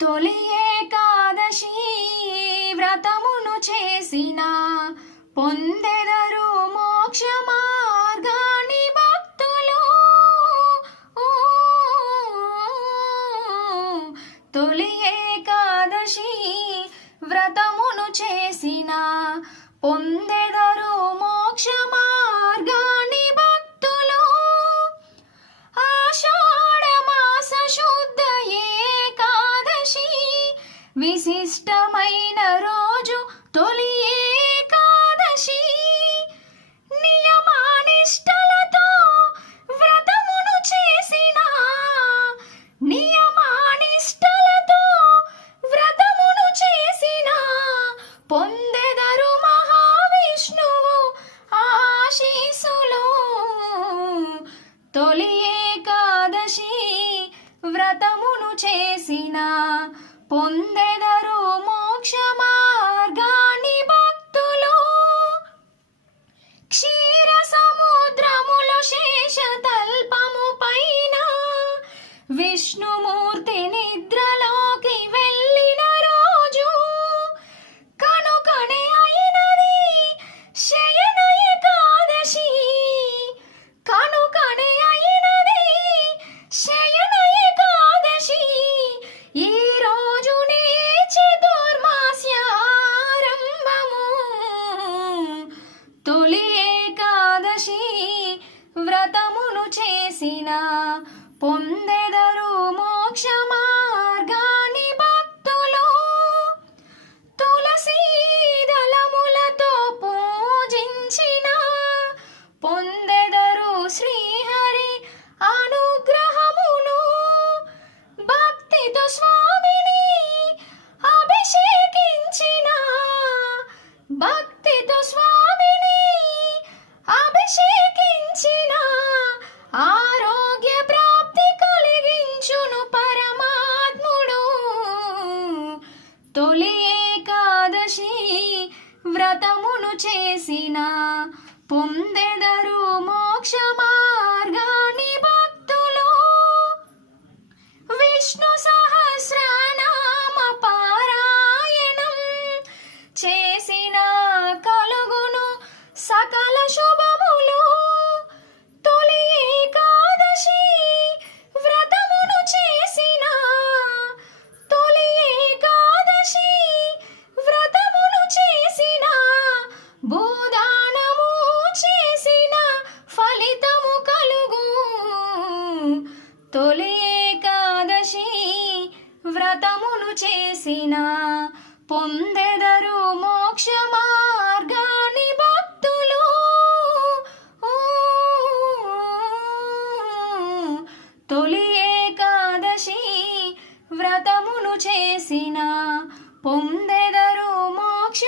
తొలి ఏకాదశి వ్రతమును చేసిన పొందెదరు మోక్ష మార్గాన్ని భక్తులు. తొలి ఏకాదశి వ్రతమును చేసిన పొందె విశిష్టమైన రోజు తొలి ఏకాదశి. నియమానిష్టలతో వ్రతమును చేసిన. నియమానిష్టలతో వ్రతమును చేసిన. పొందెదరు మహావిష్ణువు ఆశీసులు తొలి ఏకాదశి వ్రతమును చేసిన. పొందెదరు మోక్ష చేసిన పొందే ఆరోగ్య ప్రాప్తి కలిగించును పరమాత్ముడు. తొలి ఏకాదశి వ్రతమును చేసిన పొందెదరు మోక్ష మార్గాన్ని భక్తులు. విష్ణు సహస్రనామ పారాయణం చేసిన కలుగును సకల శుభములు భూదానము చేసిన ఫలితము కలుగు. తొలి ఏకాదశి వ్రతమును చేసిన పొందెదరు మోక్ష మార్గాన్ని భక్తులు. తొలి ఏకాదశి వ్రతమును చేసిన పొందెదరు మోక్ష